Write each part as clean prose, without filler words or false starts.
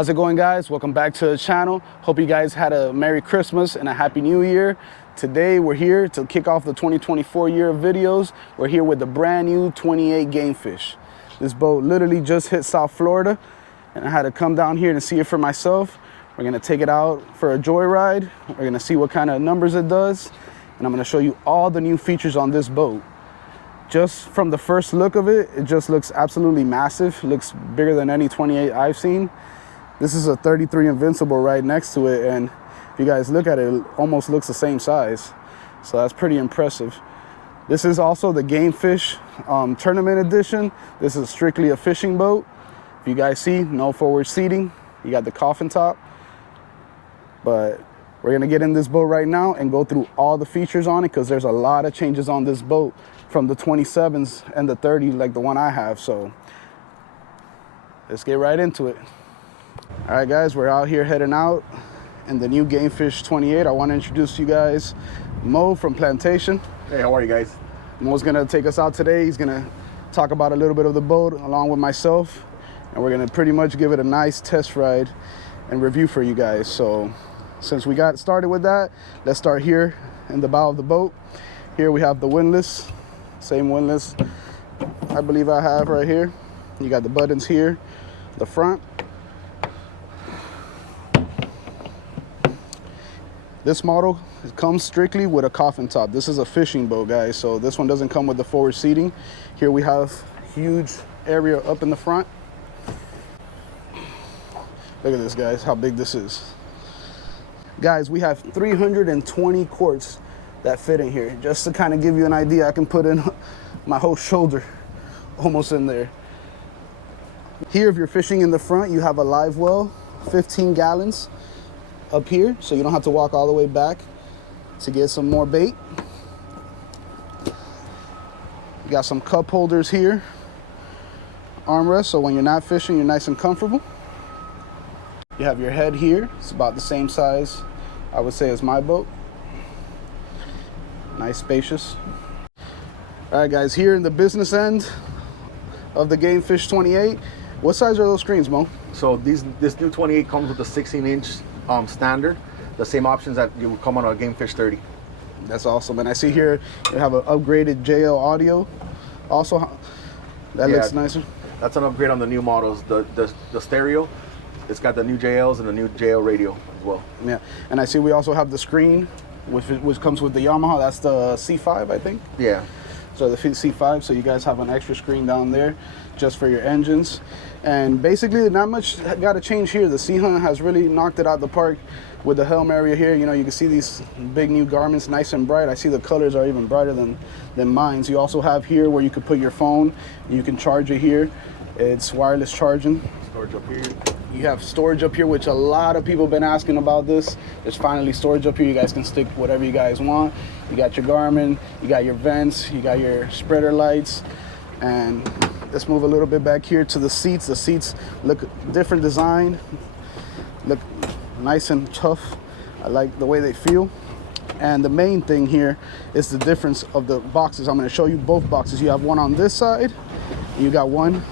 How's it going, guys? Welcome back to the channel. Hope you guys had a Merry Christmas and a Happy New Year. Today we're here to kick off the 2024 year of videos. We're here with the brand new 28 Gamefish. This boat literally just hit South Florida and I had to come down here to see it for myself. We're gonna take it out for a joyride. We're gonna see what kind of numbers it does. And I'm gonna show you all the new features on this boat. Just from the first look of it, it just looks absolutely massive. It looks bigger than any 28 I've seen. This is a 33 Invincible right next to it, and if you guys look at it, it almost looks the same size. So that's pretty impressive. This is also the Gamefish Tournament Edition. This is strictly a fishing boat. If you guys see, no forward seating. You got the coffin top. But we're gonna get in this boat right now and go through all the features on it because there's a lot of changes on this boat from the 27s and the 30 like the one I have. So let's get right into it. All right, guys, we're out here heading out in the new Gamefish 28. I want to introduce you guys Mo from Plantation. Hey, how are you guys? Mo's gonna take us out today. He's gonna talk about a little bit of the boat along with myself, and we're gonna pretty much give it a nice test ride and review for you guys. So since we got started with that, let's start here in the bow of the boat. Here we have the windlass, same windlass I believe I have right here. You got the buttons here, the front. This model comes strictly with a coffin top. This is a fishing boat, guys, so this one doesn't come with the forward seating. Here we have huge area up in the front. Look at this, guys, how big this is. Guys, we have 320 quarts that fit in here. Just to kind of give you an idea, I can put in my whole shoulder almost in there. Here, if you're fishing in the front, you have a live well, 15 gallons. Up here, so you don't have to walk all the way back to get some more bait. You got some cup holders here, armrest, so when you're not fishing, you're nice and comfortable. You have your head here. It's about the same size, I would say, as my boat. Nice, spacious. All right, guys, here in the business end of the Gamefish 28, what size are those screens, Mo? So this new 28 comes with a 16-inch standard, the same options that you would come on a Gamefish 30. That's awesome. And I see here you have an upgraded JL audio. Also, that looks nicer. That's an upgrade on the new models. The stereo, it's got the new JLs and the new JL radio as well. Yeah, and I see we also have the screen, which comes with the Yamaha. That's the C5, I think. Yeah. So the C5, so you guys have an extra screen down there just for your engines. And basically not much got to change here. The Seahunt has really knocked it out the park with the helm area here. You know, you can see these big new garments, nice and bright. I see the colors are even brighter than mine. You also have here where you could put your phone. You can charge it here. It's wireless charging. Storage up here. You have storage up here, which a lot of people have been asking about this. There's finally storage up here. You guys can stick whatever you guys want. You got your Garmin, you got your vents, you got your spreader lights. And let's move a little bit back here to the seats. The seats look different design, look nice and tough. I like the way they feel. And the main thing here is the difference of the boxes. I'm going to show you both boxes. You have one on this side, and you got one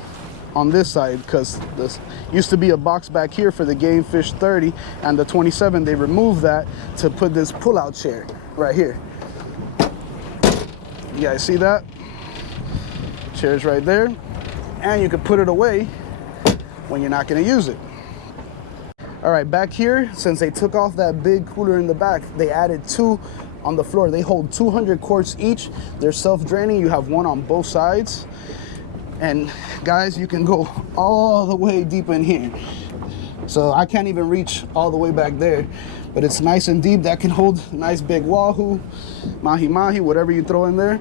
on this side, because this used to be a box back here for the Gamefish 30 and the 27. They removed that to put this pull-out chair right here. You guys see that? Chair's right there, and you can put it away when you're not going to use it. All right, back here, since they took off that big cooler in the back, they added two on the floor. They hold 200 quarts each. They're self-draining. You have one on both sides. And guys, you can go all the way deep in here. So I can't even reach all the way back there, but it's nice and deep. That can hold a nice big wahoo, mahi-mahi, whatever you throw in there,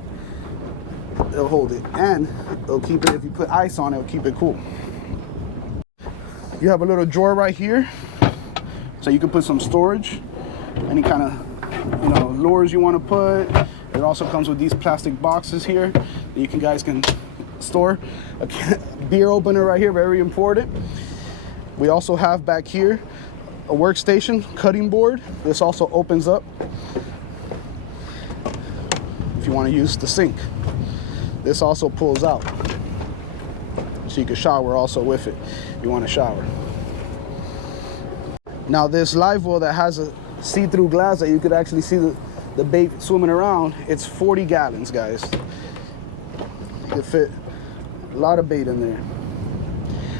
it'll hold it. And it'll keep it, if you put ice on it, it'll keep it cool. You have a little drawer right here, so you can put some storage, any kind of, you know, lures you want to put. It also comes with these plastic boxes here that you guys can store. A beer opener right here, very important. We also have back here a workstation, cutting board. This also opens up if you want to use the sink. This also pulls out, so you can shower also with it if you want to shower. Now this live well that has a see-through glass that you could actually see the bait swimming around, it's 40 gallons, guys. You could fit a lot of bait in there.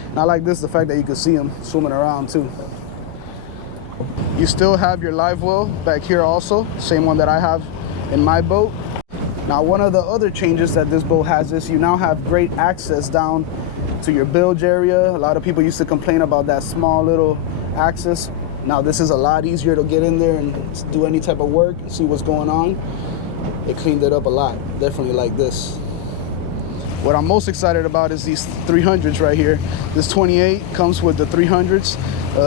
And I like this, the fact that you can see them swimming around too. You still have your live well back here also, same one that I have in my boat. Now one of the other changes that this boat has is you now have great access down to your bilge area. A lot of people used to complain about that small little access. Now this is a lot easier to get in there and do any type of work and see what's going on. It cleaned it up a lot, definitely like this. What I'm most excited about is these 300s right here. This 28 comes with the 300s,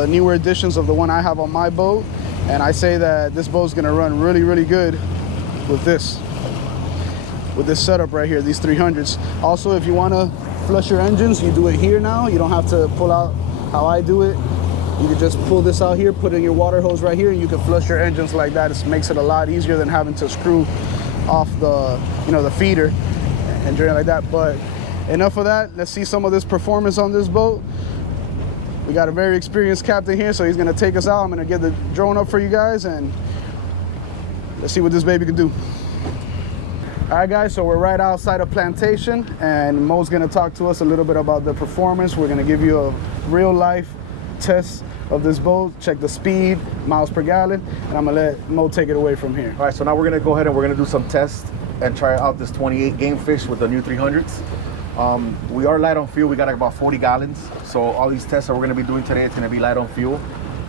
newer editions of the one I have on my boat. And I say that this boat's gonna run really, really good with this setup right here, these 300s. Also, if you wanna flush your engines, you do it here now. You don't have to pull out how I do it. You can just pull this out here, put in your water hose right here, and you can flush your engines like that. It makes it a lot easier than having to screw off the, the feeder and drain like that. But enough of that. Let's see some of this performance on this boat. We got a very experienced captain here, so he's gonna take us out. I'm gonna get the drone up for you guys, and let's see what this baby can do. All right, guys, so we're right outside of Plantation, and Mo's gonna talk to us a little bit about the performance. We're gonna give you a real life test of this boat, check the speed, miles per gallon, and I'm gonna let Mo take it away from here. All right, so now we're gonna go ahead and we're gonna do some tests and try out this 28 Gamefish with the new 300s. We are light on fuel. We got like about 40 gallons. So all these tests that we're gonna be doing today, it's gonna be light on fuel.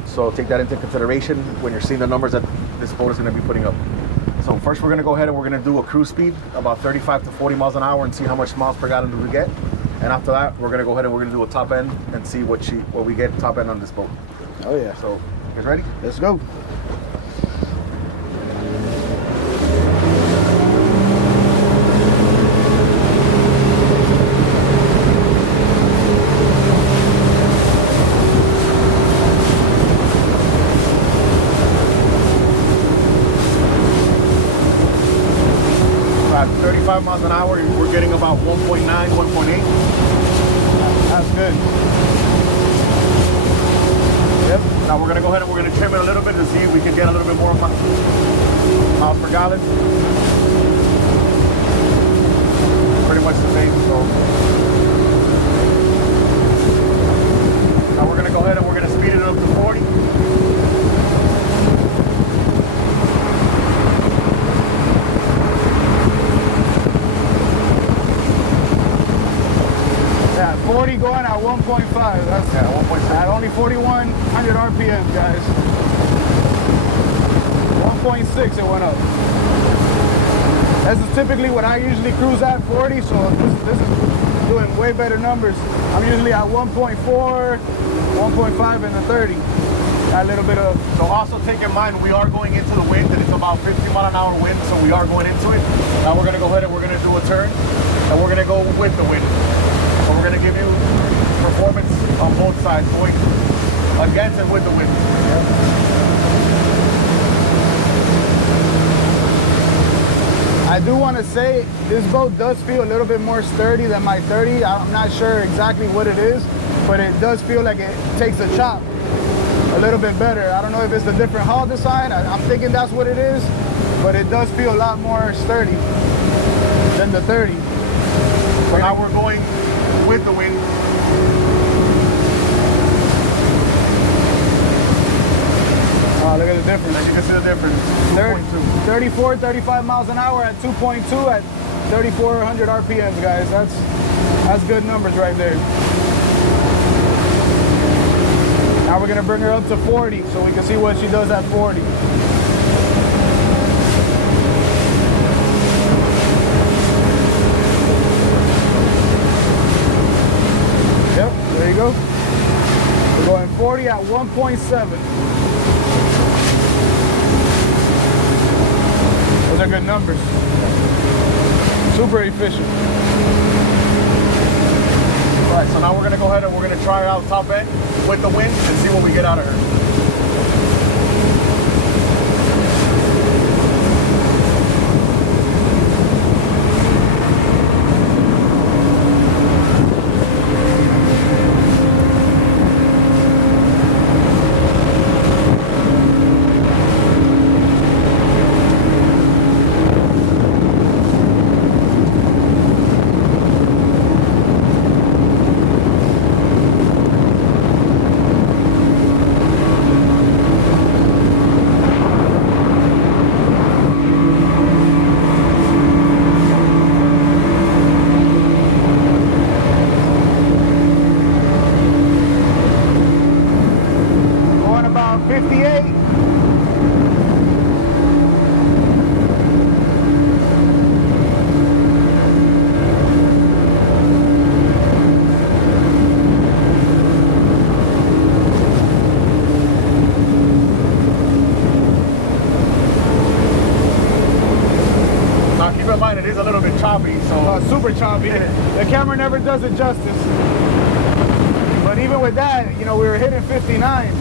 So take that into consideration when you're seeing the numbers that this boat is gonna be putting up. So first we're gonna go ahead and we're gonna do a cruise speed, about 35 to 40 miles an hour, and see how much miles per gallon do we get. And after that, we're gonna go ahead and we're gonna do a top end and see what we get top end on this boat. Oh yeah. So, you guys ready? Let's go. At 35 miles an hour, we're getting about 1.9, 1.8. That's good. Yep. Now we're gonna go ahead and we're gonna trim it a little bit to see if we can get a little bit more miles per gallon. Pretty much the same. So now we're gonna go ahead and we're gonna speed it up to 40. Yeah, 40 going at 1.5. That's 1.6. at only 4,100 RPM, guys. 1.6 it went up. This is typically what I usually cruise at, 40, so this is doing way better numbers. I'm usually at 1.4, 1.5 in the 30. A little bit of... So also take in mind, we are going into the wind, and it's about 50 mile an hour wind, so we are going into it. Now we're gonna go ahead and we're gonna do a turn, and we're gonna go with the wind. So we're gonna give you performance on both sides, going against and with the wind. I do want to say this boat does feel a little bit more sturdy than my 30. I'm not sure exactly what it is, but it does feel like it takes a chop a little bit better. I don't know if it's the different hull design. I'm thinking that's what it is, but it does feel a lot more sturdy than the 30. So now we're going with the wind. Oh, look at the difference. As you can see the difference. 2.2. 34, 35 miles an hour at 2.2 at 3,400 RPMs, guys. That's good numbers right there. Now we're gonna bring her up to 40 so we can see what she does at 40. Yep, there you go. We're going 40 at 1.7. Those are good numbers. Super efficient. All right, so now we're gonna go ahead and we're gonna try out top end with the wind and see what we get out of her. super choppy. The camera never does it justice. But even with that, you know, we were hitting 59.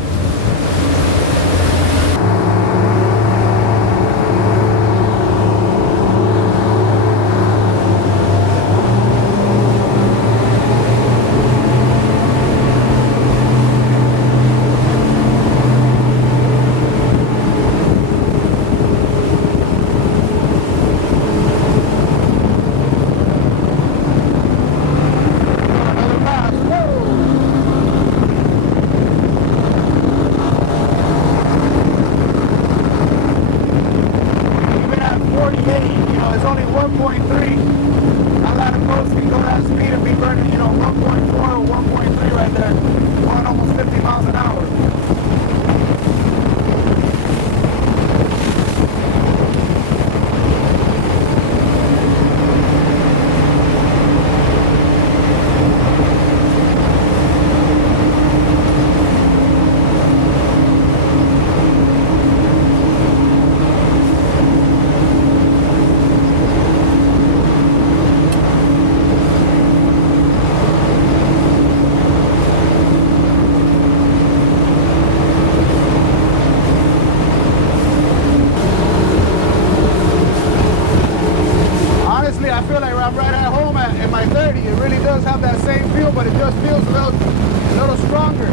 But it just feels a little stronger.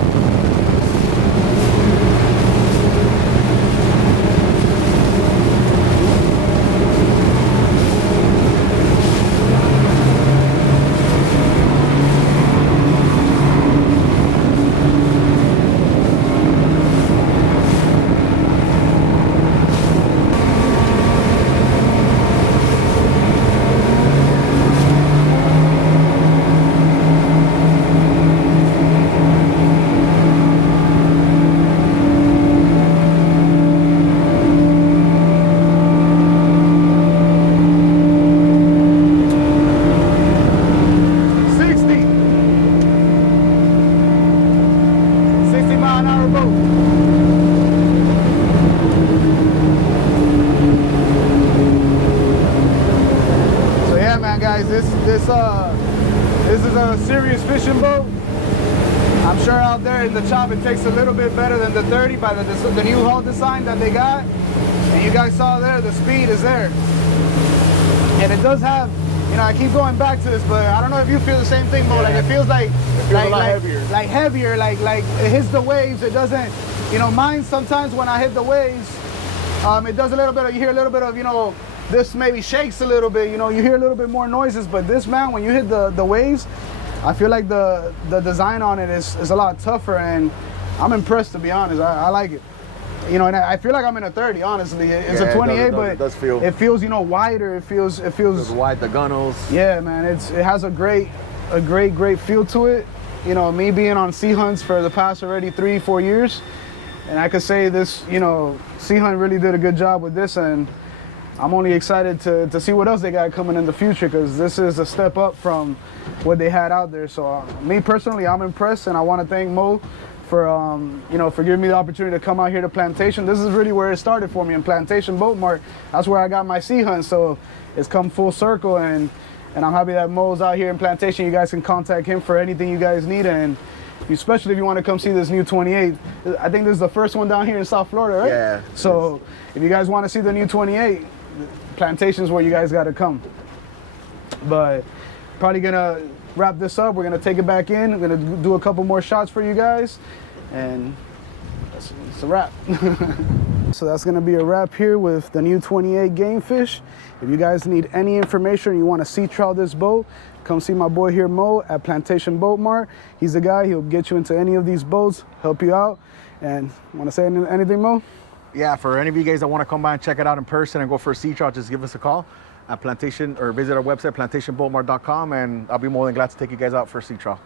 This is a serious fishing boat. I'm sure out there in the chop it takes a little bit better than the 30 by the new hull design that they got. And you guys saw there, the speed is there. And it does have, you know, I keep going back to this, but I don't know if you feel the same thing, Mo. Yeah. Like it feels like heavier, like it hits the waves. It doesn't, you know, mine sometimes when I hit the waves, it does a little bit of, you hear a little bit of, you know, this maybe shakes a little bit, you know, you hear a little bit more noises, but this, man, when you hit the waves, I feel like the design on it is a lot tougher, and I'm impressed, to be honest. I like it. You know, and I feel like I'm in a 30, honestly. It's a 28, but it does feel, it feels, you know, wider. It feels wide, the gunnels. Yeah, man, it has a great feel to it. You know, me being on Seahunts for the past already 3-4 years, and I could say this, you know, Seahunt really did a good job with this, and I'm only excited to see what else they got coming in the future, because this is a step up from what they had out there. So me personally, I'm impressed, and I want to thank Mo for you know, for giving me the opportunity to come out here to Plantation. This is really where it started for me, in Plantation Boat Mart. That's where I got my Seahunt, so it's come full circle, and I'm happy that Mo's out here in Plantation. You guys can contact him for anything you guys need, and especially if you want to come see this new 28. I think this is the first one down here in South Florida, right? Yeah. So if you guys want to see the new 28, Plantation is where you guys got to come. But probably gonna wrap this up. We're gonna take it back in. We're gonna do a couple more shots for you guys, and it's a wrap. So that's gonna be a wrap here with the new 28 Gamefish. If you guys need any information or you want to sea trial this boat, come see my boy here, Mo, at Plantation Boat Mart. He's the guy. He'll get you into any of these boats, help you out. And want to say anything, Mo? Yeah, for any of you guys that want to come by and check it out in person and go for a sea trial, just give us a call at Plantation, or visit our website, plantationboatmart.com, and I'll be more than glad to take you guys out for a sea trial.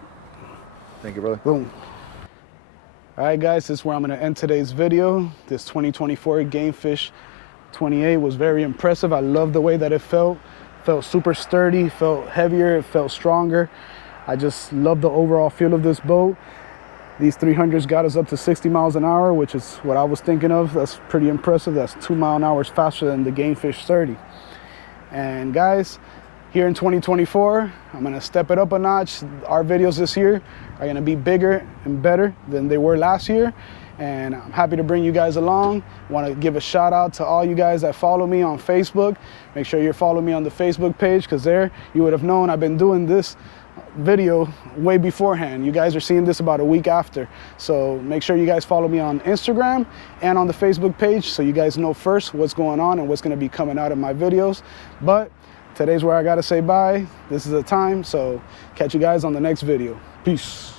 Thank you, brother. Boom. All right, guys, this is where I'm going to end today's video. This 2024 Gamefish 28 was very impressive. I love the way that it felt. Felt super sturdy, felt heavier, it felt stronger. I just love the overall feel of this boat. These 300s got us up to 60 miles an hour, which is what I was thinking of. That's pretty impressive. That's 2 mile an hour faster than the Gamefish 30. And guys, here in 2024, I'm gonna step it up a notch. Our videos this year are gonna be bigger and better than they were last year. And I'm happy to bring you guys along. Want to give a shout out to all you guys that follow me on Facebook. Make sure you're following me on the Facebook page, because there you would have known I've been doing this video way beforehand. You guys are seeing this about a week after. So make sure you guys follow me on Instagram and on the Facebook page, so you guys know first what's going on and what's going to be coming out of my videos. But today's where I got to say bye. This is the time. So catch you guys on the next video. Peace.